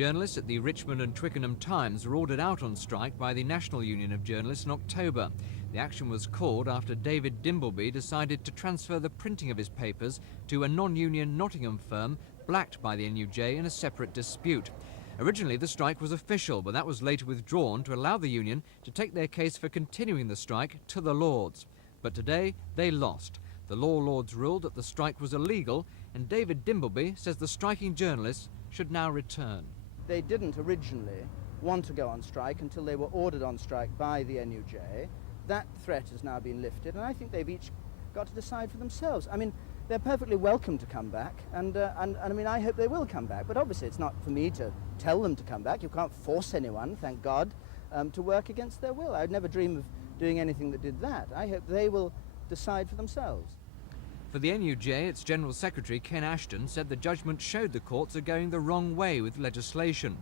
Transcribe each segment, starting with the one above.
Journalists at the Richmond and Twickenham Times were ordered out on strike by the National Union of Journalists in October. The action was called after David Dimbleby decided to transfer the printing of his papers to a non-union Nottingham firm blacked by the NUJ in a separate dispute. Originally, the strike was official, but that was later withdrawn to allow the union to take their case for continuing the strike to the Lords. But today, they lost. The Law Lords ruled that the strike was illegal, and David Dimbleby says the striking journalists should now return. They didn't originally want to go on strike until they were ordered on strike by the NUJ. That threat has now been lifted, and I think they've each got to decide for themselves. I mean, they're perfectly welcome to come back, and I mean, I hope they will come back. But obviously, it's not for me to tell them to come back. You can't force anyone, thank God, to work against their will. I would never dream of doing anything that did that. I hope they will decide for themselves. For the NUJ, its General Secretary, Ken Ashton, said the judgment showed the courts are going the wrong way with legislation.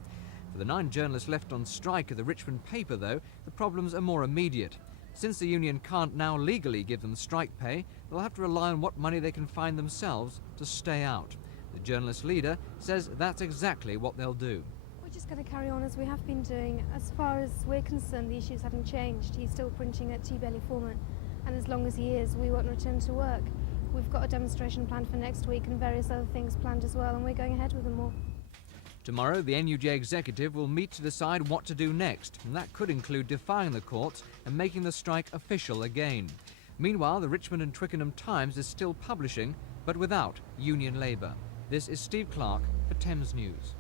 For the 9 journalists left on strike at the Richmond paper, though, the problems are more immediate. Since the union can't now legally give them strike pay, they'll have to rely on what money they can find themselves to stay out. The journalist leader says that's exactly what they'll do. We're just going to carry on as we have been doing. As far as we're concerned, the issues haven't changed. He's still printing at T-Belly Foreman, and as long as he is, we won't return to work. We've got a demonstration planned for next week and various other things planned as well, and we're going ahead with them all. Tomorrow, the NUJ executive will meet to decide what to do next, and that could include defying the courts and making the strike official again. Meanwhile, the Richmond and Twickenham Times is still publishing, but without union labour. This is Steve Clark for Thames News.